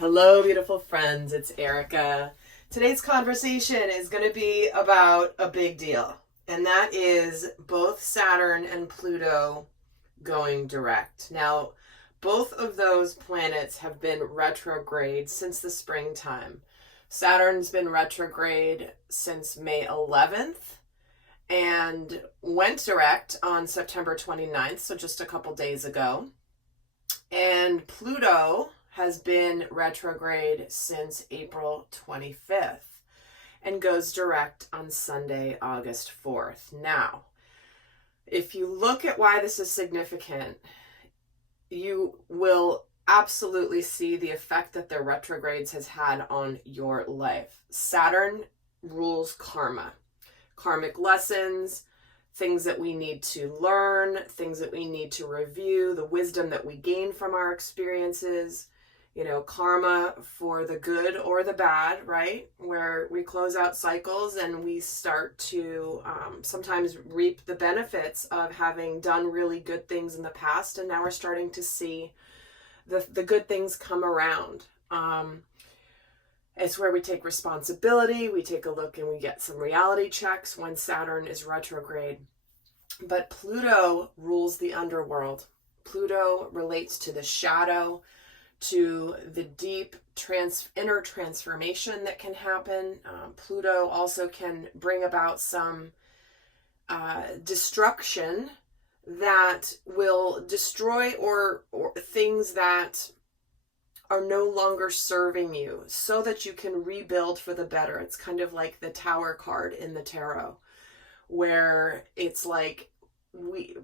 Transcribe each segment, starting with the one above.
Hello, beautiful friends. It's Erika. Today's conversation is going to be about a big deal, and that is both Saturn and Pluto going direct. Now, both of those planets have been retrograde since the springtime. Saturn's been retrograde since May 11th and went direct on September 29th, so just a couple days ago. And Pluto has been retrograde since April 25th and goes direct on Sunday, August 4th. Now, if you look at why this is significant, you will absolutely see the effect that the retrogrades has had on your life. Saturn rules karma, karmic lessons, things that we need to learn, things that we need to review, the wisdom that we gain from our experiences. You know, karma for the good or the bad, right? Where we close out cycles and we start to sometimes reap the benefits of having done really good things in the past. And now we're starting to see the good things come around. It's where we take responsibility. We take a look and we get some reality checks when Saturn is retrograde. But Pluto rules the underworld. Pluto relates to the shadow, to the deep inner transformation that can happen. Pluto also can bring about some destruction that will destroy or things that are no longer serving you so that you can rebuild for the better. It's kind of like the Tower card in the tarot, where it's like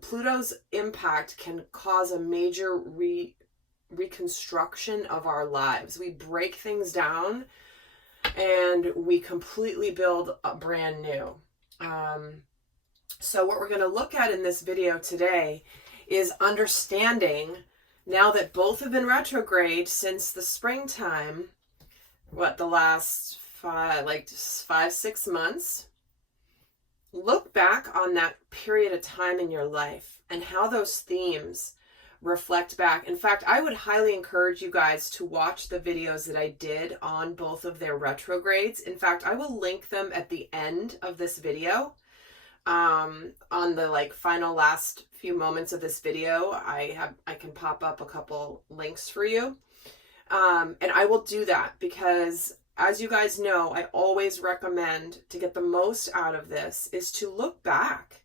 Pluto's impact can cause a major reconstruction of our lives. We break things down and we completely build a brand new. So what we're going to look at in this video today is understanding, now that both have been retrograde since the springtime, the last 5-6 months, look back on that period of time in your life and how those themes reflect back. In fact, I would highly encourage you guys to watch the videos that I did on both of their retrogrades. In fact, I will link them at the end of this video. On the final last few moments of this video, I can pop up a couple links for you. And I will do that because, as you guys know, I always recommend, to get the most out of this, is to look back.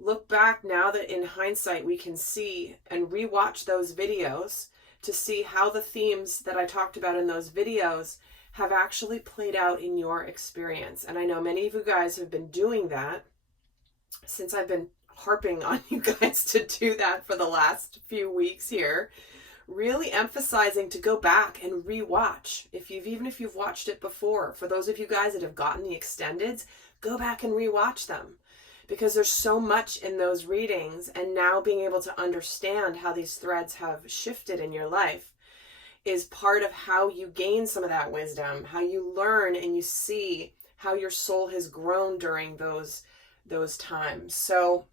Look back now that in hindsight we can see and rewatch those videos to see how the themes that I talked about in those videos have actually played out in your experience. And I know many of you guys have been doing that since I've been harping on you guys to do that for the last few weeks here, really emphasizing to go back and rewatch. Even if you've watched it before, for those of you guys that have gotten the extendeds, go back and rewatch them. Because there's so much in those readings, and now being able to understand how these threads have shifted in your life is part of how you gain some of that wisdom, how you learn and you see how your soul has grown during those times. So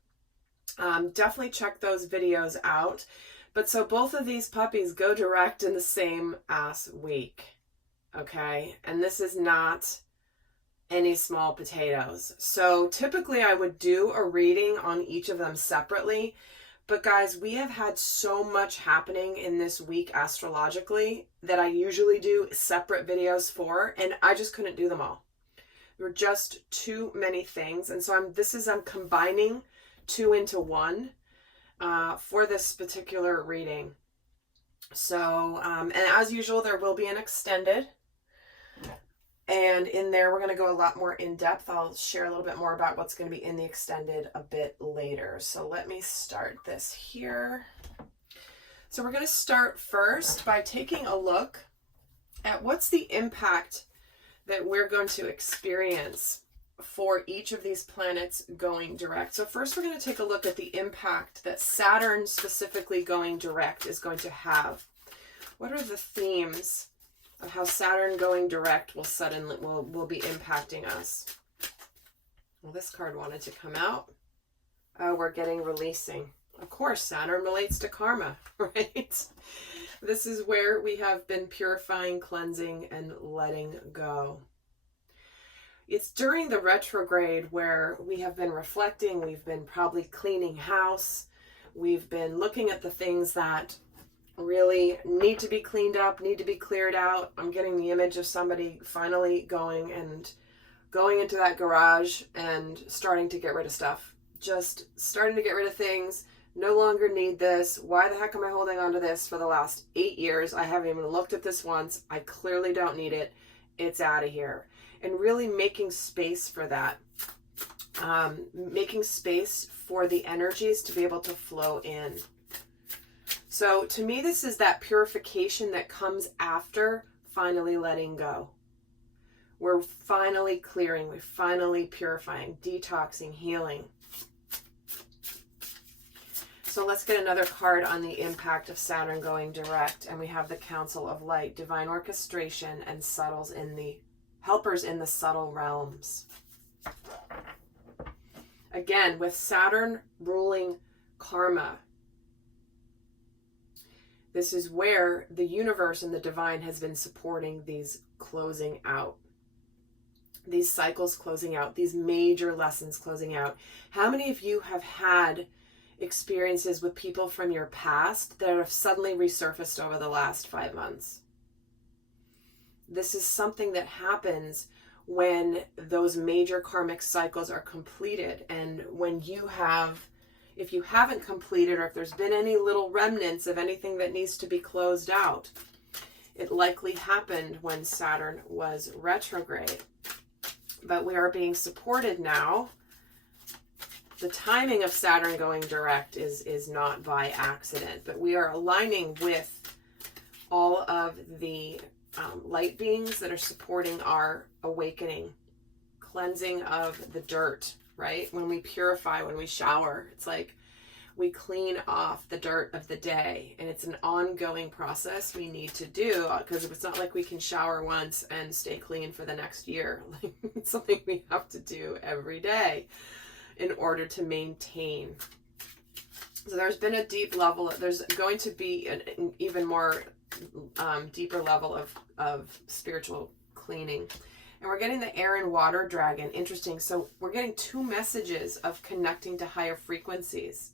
definitely check those videos out. But so both of these puppies go direct in the same week, okay? And this is not any small potatoes. So typically I would do a reading on each of them separately, but guys, we have had so much happening in this week astrologically that I usually do separate videos for, and I just couldn't do them all. There were just too many things, and so I'm combining two into one for this particular reading. So and as usual, there will be an extended. And in there, we're going to go a lot more in depth. I'll share a little bit more about what's going to be in the extended a bit later. So let me start this here. So we're going to start first by taking a look at what's the impact that we're going to experience for each of these planets going direct. So first, we're going to take a look at the impact that Saturn specifically going direct is going to have. What are the themes of how Saturn going direct will be impacting us? Well, this card wanted to come out. Oh, we're getting releasing. Of course, Saturn relates to karma, right? This is where we have been purifying, cleansing, and letting go. It's during the retrograde where we have been reflecting, we've been probably cleaning house, we've been looking at the things that really need to be cleaned up, need to be cleared out. I'm getting the image of somebody finally going into that garage and starting to get rid of stuff. Just starting to get rid of things. No longer need this. Why the heck am I holding on to this for the last 8 years? I haven't even looked at this once. I clearly don't need it. It's out of here. And really making space for that. Making space for the energies to be able to flow in. So to me, this is that purification that comes after finally letting go. We're finally clearing. We're finally purifying, detoxing, healing. So let's get another card on the impact of Saturn going direct. And we have the Council of Light, divine orchestration, and helpers in the subtle realms. Again, with Saturn ruling karma, this is where the universe and the divine has been supporting these closing out. These cycles closing out, these major lessons closing out. How many of you have had experiences with people from your past that have suddenly resurfaced over the last 5 months? This is something that happens when those major karmic cycles are completed, and when if you haven't completed, or if there's been any little remnants of anything that needs to be closed out, it likely happened when Saturn was retrograde. But we are being supported now. The timing of Saturn going direct is not by accident, but we are aligning with all of the light beings that are supporting our awakening, cleansing of the dirt, right? When we purify, when we shower, it's like we clean off the dirt of the day, and it's an ongoing process we need to do, because it's not like we can shower once and stay clean for the next year. Like, it's something we have to do every day in order to maintain. So there's been a deep level, there's going to be an even more deeper level of spiritual cleaning. And we're getting the air and water dragon. Interesting. So we're getting 2 messages of connecting to higher frequencies.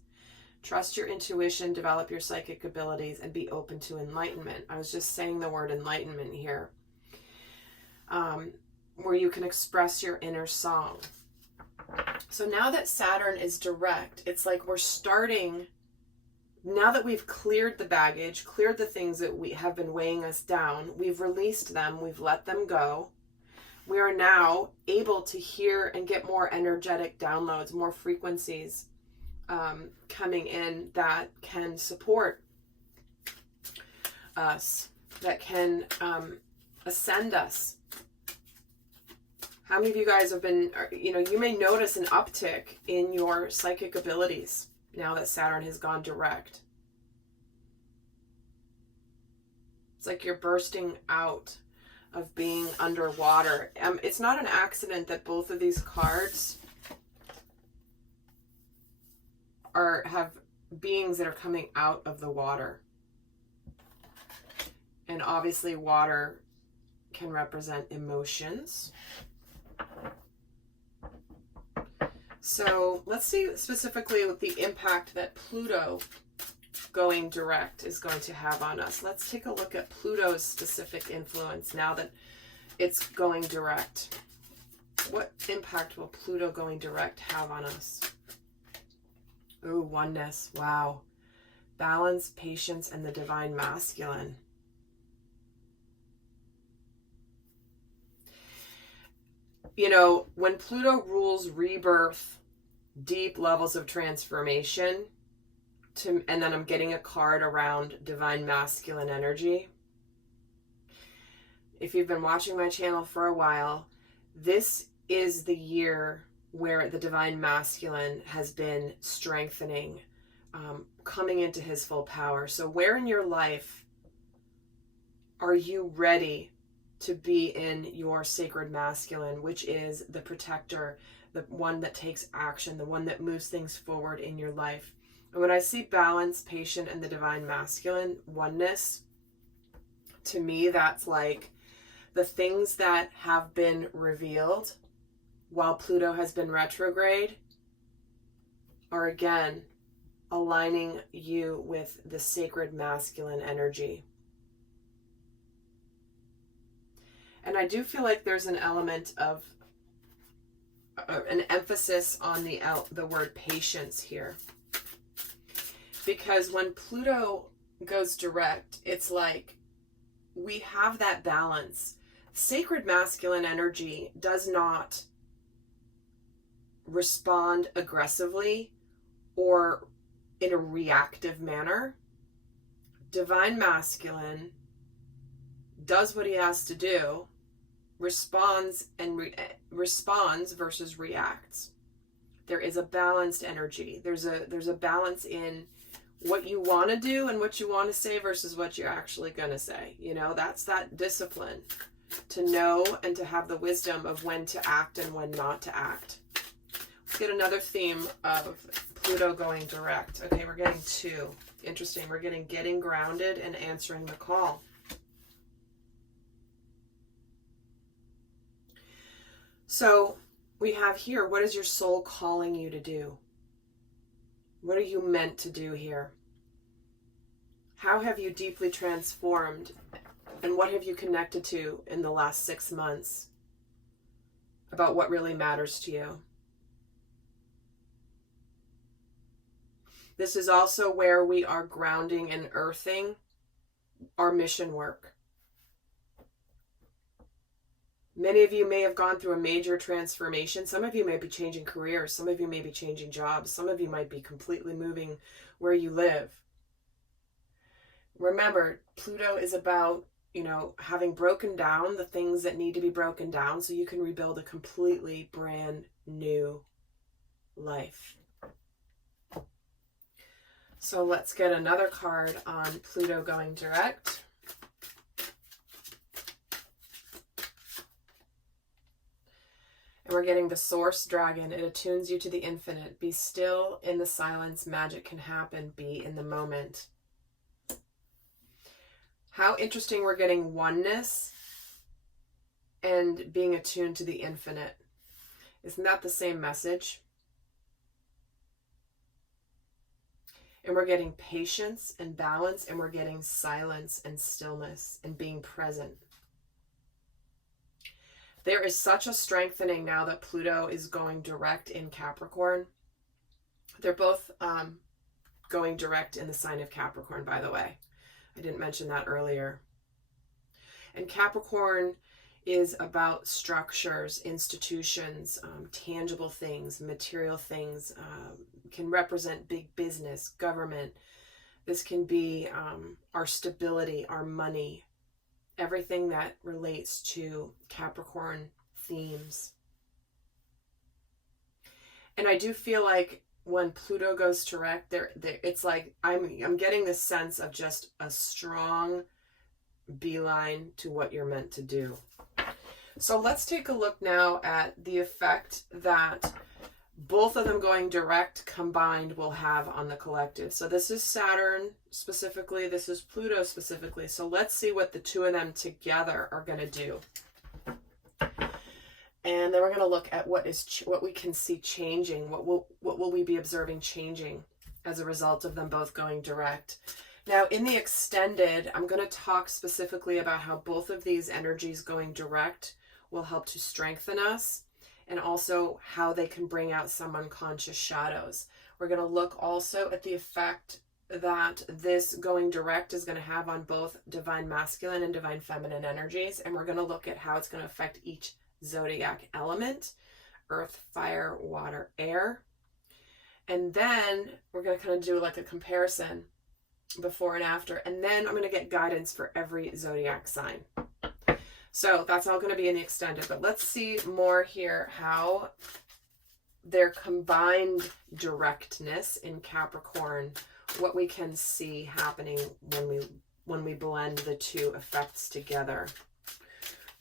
Trust your intuition, develop your psychic abilities, and be open to enlightenment. I was just saying the word enlightenment here. Where you can express your inner song. So now that Saturn is direct, it's like we're starting, now that we've cleared the baggage, cleared the things that we have been weighing us down, we've released them, we've let them go. We are now able to hear and get more energetic downloads, more frequencies coming in that can support us, that can ascend us. How many of you guys have been, you may notice an uptick in your psychic abilities now that Saturn has gone direct. It's like you're bursting out of being underwater. It's not an accident that both of these cards have beings that are coming out of the water. And obviously water can represent emotions. So let's see specifically what the impact that Pluto going direct is going to have on us. Let's take a look at Pluto's specific influence now that it's going direct. What impact will Pluto going direct have on us? Ooh, oneness. Wow. Balance, patience, and the divine masculine. You know, when Pluto rules rebirth, deep levels of transformation, and then I'm getting a card around divine masculine energy. If you've been watching my channel for a while, this is the year where the divine masculine has been strengthening, coming into his full power. So where in your life are you ready to be in your sacred masculine, which is the protector, the one that takes action, the one that moves things forward in your life? And when I see balance, patient, and the divine masculine, oneness, to me, that's like the things that have been revealed while Pluto has been retrograde are again aligning you with the sacred masculine energy. And I do feel like there's an element of an emphasis on the word patience here. Because when Pluto goes direct, it's like we have that balance. Sacred masculine energy does not respond aggressively or in a reactive manner. Divine masculine does what he has to do, responds versus reacts. There is a balanced energy. There's a balance in what you want to do and what you want to say versus what you're actually going to say. You know, that's that discipline to know and to have the wisdom of when to act and when not to act. Let's get another theme of Pluto going direct. Okay, we're getting two. Interesting. We're getting grounded and answering the call. So we have here, what is your soul calling you to do? What are you meant to do here? How have you deeply transformed, and what have you connected to in the last 6 months about what really matters to you? This is also where we are grounding and earthing our mission work. Many of you may have gone through a major transformation. Some of you may be changing careers. Some of you may be changing jobs. Some of you might be completely moving where you live. Remember, Pluto is about, having broken down the things that need to be broken down so you can rebuild a completely brand new life. So let's get another card on Pluto going direct. And we're getting the Source Dragon. It attunes you to the infinite. Be still in the silence. Magic can happen. Be in the moment. How interesting, we're getting oneness and being attuned to the infinite. Isn't that the same message? And we're getting patience and balance, and we're getting silence and stillness and being present. There is such a strengthening now that Pluto is going direct in Capricorn. They're both going direct in the sign of Capricorn, by the way. I didn't mention that earlier. And Capricorn is about structures, institutions, tangible things, material things, can represent big business, government. This can be our stability, our money, everything that relates to Capricorn themes. And I do feel like when Pluto goes direct, it's like I'm getting this sense of just a strong beeline to what you're meant to do. So let's take a look now at the effect that both of them going direct combined will have on the collective. So this is Saturn specifically, this is Pluto specifically. So let's see what the two of them together are going to do. And then we're going to look at what we can see changing. What will we be observing changing as a result of them both going direct? Now, in the extended, I'm going to talk specifically about how both of these energies going direct will help to strengthen us, and also how they can bring out some unconscious shadows. We're going to look also at the effect that this going direct is going to have on both divine masculine and divine feminine energies, and we're going to look at how it's going to affect each zodiac element: earth, fire, water, air. And then we're going to kind of do like a comparison before and after, and then I'm going to get guidance for every zodiac sign. So that's all going to be in the extended, but let's see more here how their combined directness in Capricorn, what we can see happening when we blend the two effects together.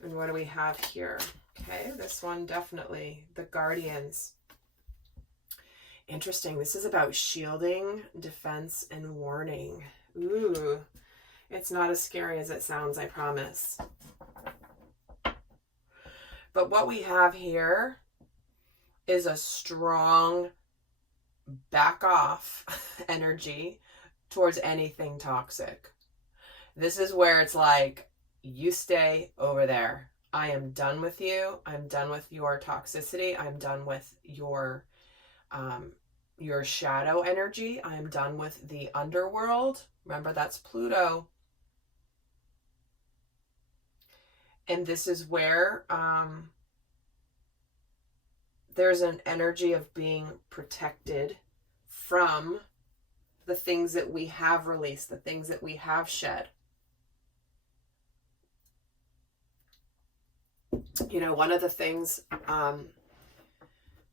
And what do we have here? Okay, this one definitely, the Guardians. Interesting. This is about shielding, defense, and warning. Ooh, it's not as scary as it sounds, I promise. But what we have here is a strong back off energy towards anything toxic. This is where it's like, you stay over there. I am done with you. I'm done with your toxicity. I'm done with your shadow energy. I'm done with the underworld. Remember, that's Pluto. And this is where there's an energy of being protected from the things that we have released, the things that we have shed. You know, one of the things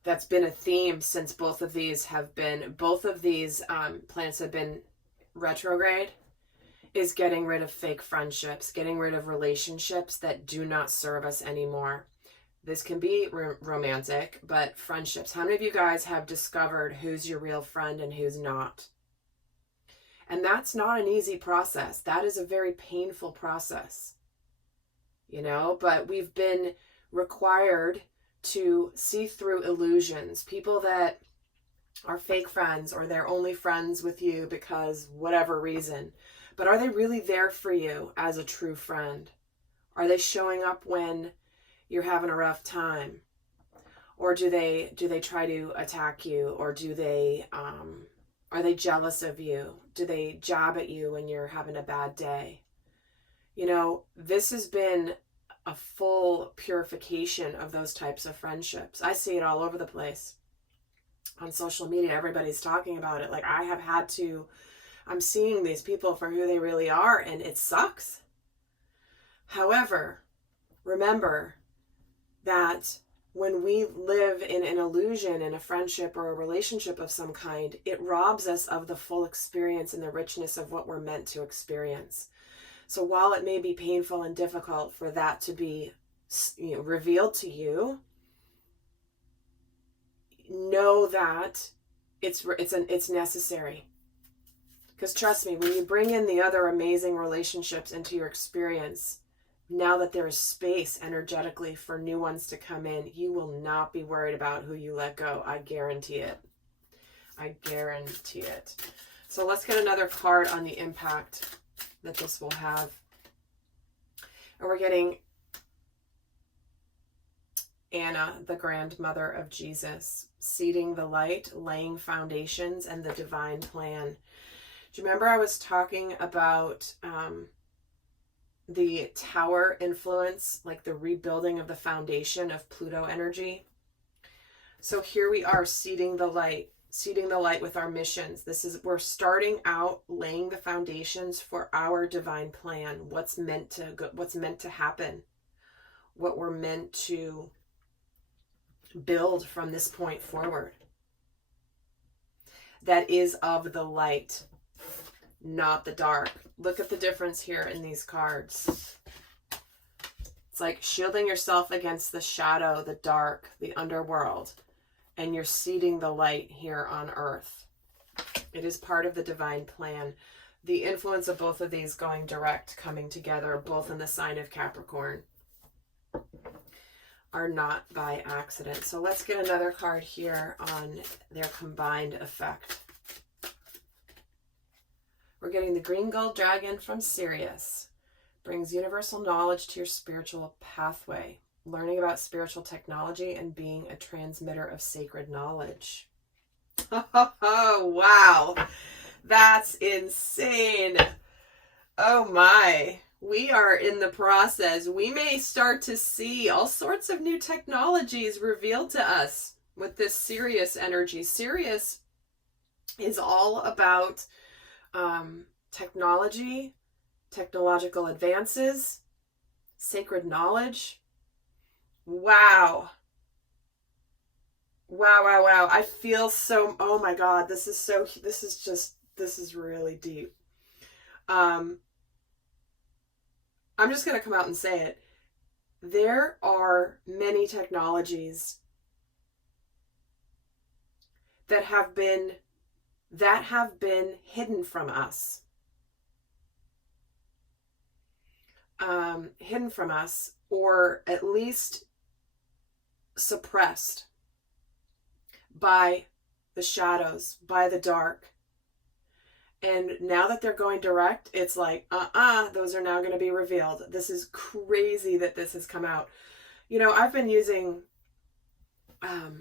that's been a theme since both of these planets have been retrograde is getting rid of fake friendships, getting rid of relationships that do not serve us anymore. This can be romantic, but friendships. How many of you guys have discovered who's your real friend and who's not? And that's not an easy process. That is a very painful process, you know, but we've been required to see through illusions. People that are fake friends, or they're only friends with you because whatever reason. But are they really there for you as a true friend? Are they showing up when you're having a rough time? Or do they try to attack you? Or do they are they jealous of you? Do they jab at you when you're having a bad day? You know, this has been a full purification of those types of friendships. I see it all over the place. On social media, everybody's talking about it. Like, I'm seeing these people for who they really are, and it sucks. However, remember that when we live in an illusion, in a friendship or a relationship of some kind, it robs us of the full experience and the richness of what we're meant to experience. So while it may be painful and difficult for that to be, you know, revealed to you, know that it's necessary. Because trust me, when you bring in the other amazing relationships into your experience, now that there is space energetically for new ones to come in, you will not be worried about who you let go. I guarantee it. I guarantee it. So let's get another card on the impact that this will have. And we're getting Anna, the grandmother of Jesus, seeding the light, laying foundations, and the divine plan. Do you remember I was talking about the tower influence, like the rebuilding of the foundation of Pluto energy? So here we are seeding the light with our missions. We're starting out laying the foundations for our divine plan, what's meant to happen, what we're meant to build from this point forward. That is of the light, not the dark. Look at the difference here in these cards. It's like shielding yourself against the shadow, the dark, the underworld, and you're seeding the light here on earth. It is part of the divine plan. The influence of both of these going direct, coming together, both in the sign of Capricorn, are not by accident. So let's get another card here on their combined effect. We're getting the green gold dragon from Sirius. Brings universal knowledge to your spiritual pathway. Learning about spiritual technology and being a transmitter of sacred knowledge. Oh, wow. That's insane. Oh my. We are in the process. We may start to see all sorts of new technologies revealed to us with this Sirius energy. Sirius is all about technology, technological advances, sacred knowledge. Wow. Wow. I feel so, oh my God, this is really deep. I'm just going to come out and say it. There are many technologies that have been hidden from us. Hidden from us, or at least suppressed by the shadows, by the dark. And now that they're going direct, it's like, those are now going to be revealed. This is crazy that this has come out. You know, I've been using, oh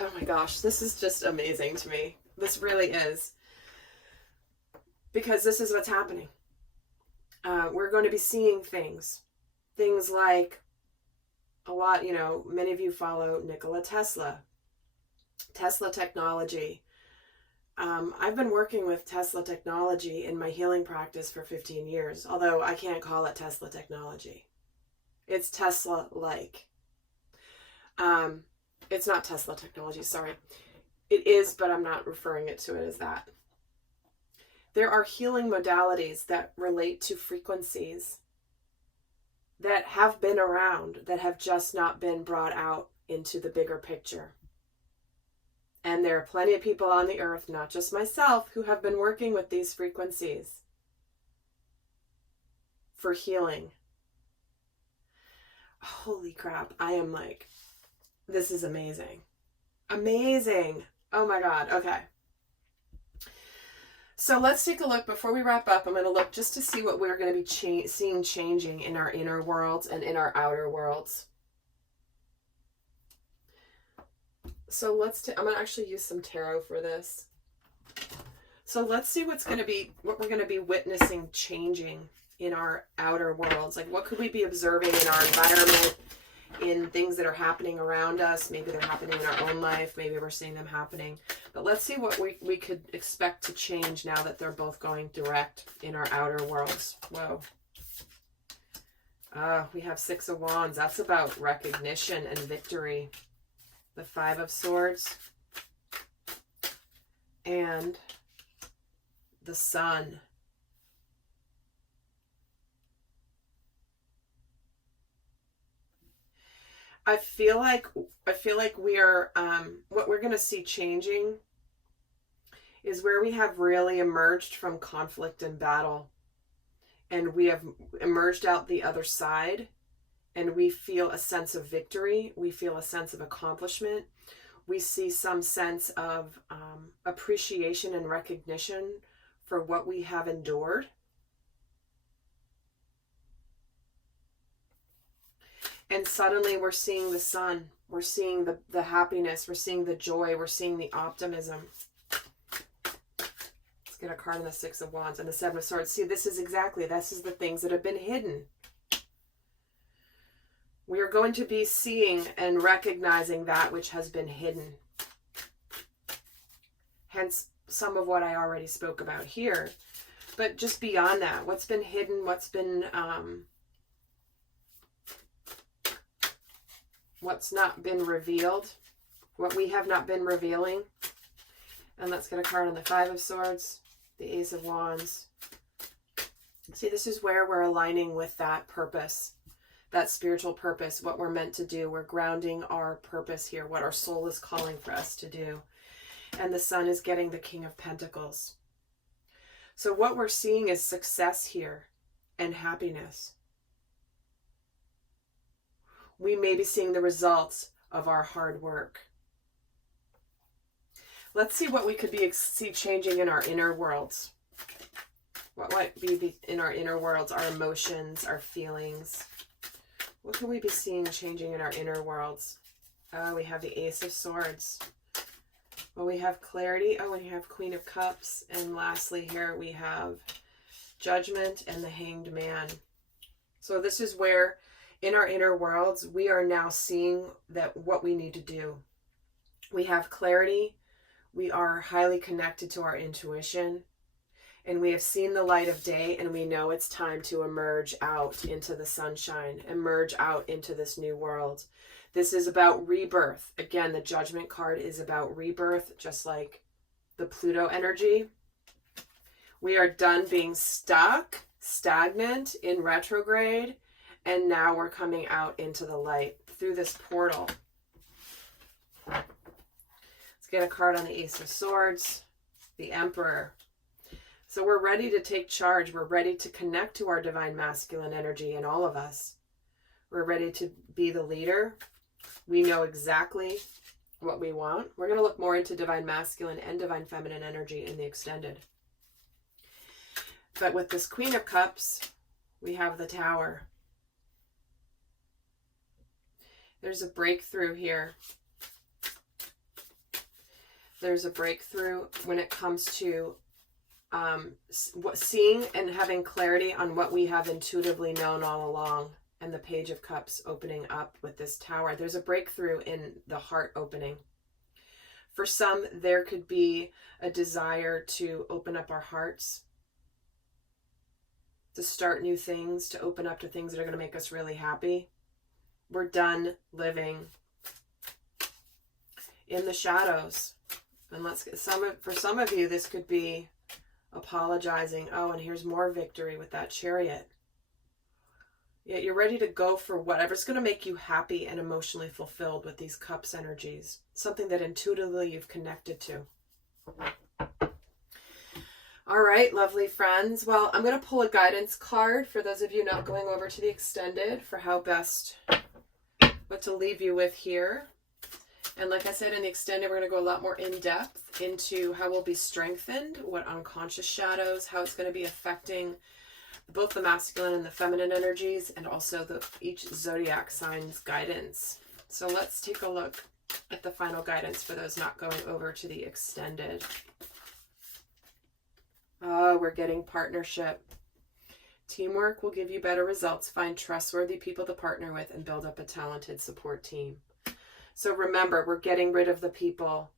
my gosh, this is just amazing to me. This really is. Because this is what's happening. We're going to be seeing things like a lot, you know, many of you follow Nikola Tesla technology. I've been working with Tesla technology in my healing practice for 15 years, although I can't call it Tesla technology. It's Tesla-like. It's not Tesla technology, sorry. It is, but I'm not referring to it as that. There are healing modalities that relate to frequencies that have been around, that have just not been brought out into the bigger picture. And there are plenty of people on the earth, not just myself, who have been working with these frequencies for healing. Holy crap, I am like, this is amazing. Amazing. Oh my God, okay. So let's take a look. Before we wrap up, I'm going to look just to see what we're going to be seeing changing in our inner worlds and in our outer worlds. So I'm going to actually use some tarot for this. So let's see what we're going to be witnessing changing in our outer worlds. Like, what could we be observing in our environment, in things that are happening around us? Maybe they're happening in our own life. Maybe we're seeing them happening. But let's see what we could expect to change now that they're both going direct in our outer worlds. Whoa. We have Six of Wands. That's about recognition and victory. The Five of Swords. And the Sun. I feel like we are, what we're going to see changing is where we have really emerged from conflict and battle, and we have emerged out the other side, and we feel a sense of victory. We feel a sense of accomplishment. We see some sense of appreciation and recognition for what we have endured. And suddenly we're seeing the sun. We're seeing the happiness. We're seeing the joy. We're seeing the optimism. Let's get a card on the Six of Wands and the Seven of Swords. See, this is the things that have been hidden. We are going to be seeing and recognizing that which has been hidden. Hence, some of what I already spoke about here. But just beyond that, what's been hidden, what's not been revealed, what we have not been revealing. And let's get a card on the Five of Swords, the Ace of Wands. See, this is where we're aligning with that purpose, that spiritual purpose, what we're meant to do. We're grounding our purpose here, what our soul is calling for us to do. And the Sun is getting the King of Pentacles. So what we're seeing is success here and happiness. We may be seeing the results of our hard work. Let's see what we could see changing in our inner worlds. What might be in our inner worlds? Our emotions, our feelings. What could we be seeing changing in our inner worlds? We have the Ace of Swords. Well, we have clarity. Oh, and you have Queen of Cups. And lastly here we have Judgment and the Hanged Man. So this is where in our inner worlds, we are now seeing that what we need to do. We have clarity. We are highly connected to our intuition. And we have seen the light of day, and we know it's time to emerge out into the sunshine, emerge out into this new world. This is about rebirth. Again, the Judgment card is about rebirth, just like the Pluto energy. We are done being stuck, stagnant, in retrograde. And now we're coming out into the light through this portal. Let's get a card on the Ace of Swords, the Emperor. So we're ready to take charge. We're ready to connect to our divine masculine energy in all of us. We're ready to be the leader. We know exactly what we want. We're going to look more into divine masculine and divine feminine energy in the extended. But with this Queen of Cups, we have the Tower. There's a breakthrough here. There's a breakthrough when it comes to seeing and having clarity on what we have intuitively known all along. And the Page of Cups opening up with this Tower. There's a breakthrough in the heart opening. For some, there could be a desire to open up our hearts, to start new things, to open up to things that are going to make us really happy. We're done living in the shadows. And for some of you, this could be apologizing. Oh, and here's more victory with that Chariot. Yeah, you're ready to go for whatever's going to make you happy and emotionally fulfilled with these Cups energies. Something that intuitively you've connected to. All right, lovely friends. Well, I'm going to pull a guidance card for those of you not going over to the extended for how best, what to leave you with here. And like I said, in the extended, we're going to go a lot more in depth into how we'll be strengthened, what unconscious shadows, how it's going to be affecting both the masculine and the feminine energies, and also each zodiac sign's guidance. So let's take a look at the final guidance for those not going over to the extended. Oh, we're getting partnership. Teamwork will give you better results. Find trustworthy people to partner with and build up a talented support team. So remember, we're getting rid of the people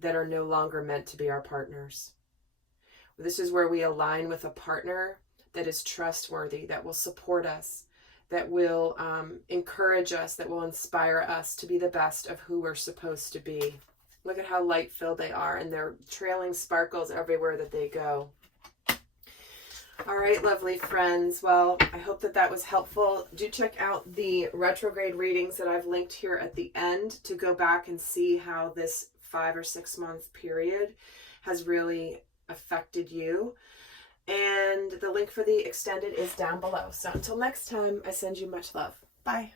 that are no longer meant to be our partners. This is where we align with a partner that is trustworthy, that will support us, that will encourage us, that will inspire us to be the best of who we're supposed to be. Look at how light-filled they are, and they're trailing sparkles everywhere that they go. All right, lovely friends. Well, I hope that that was helpful. Do check out the retrograde readings that I've linked here at the end to go back and see how this 5 or 6 month period has really affected you. And the link for the extended is down below. So until next time, I send you much love. Bye.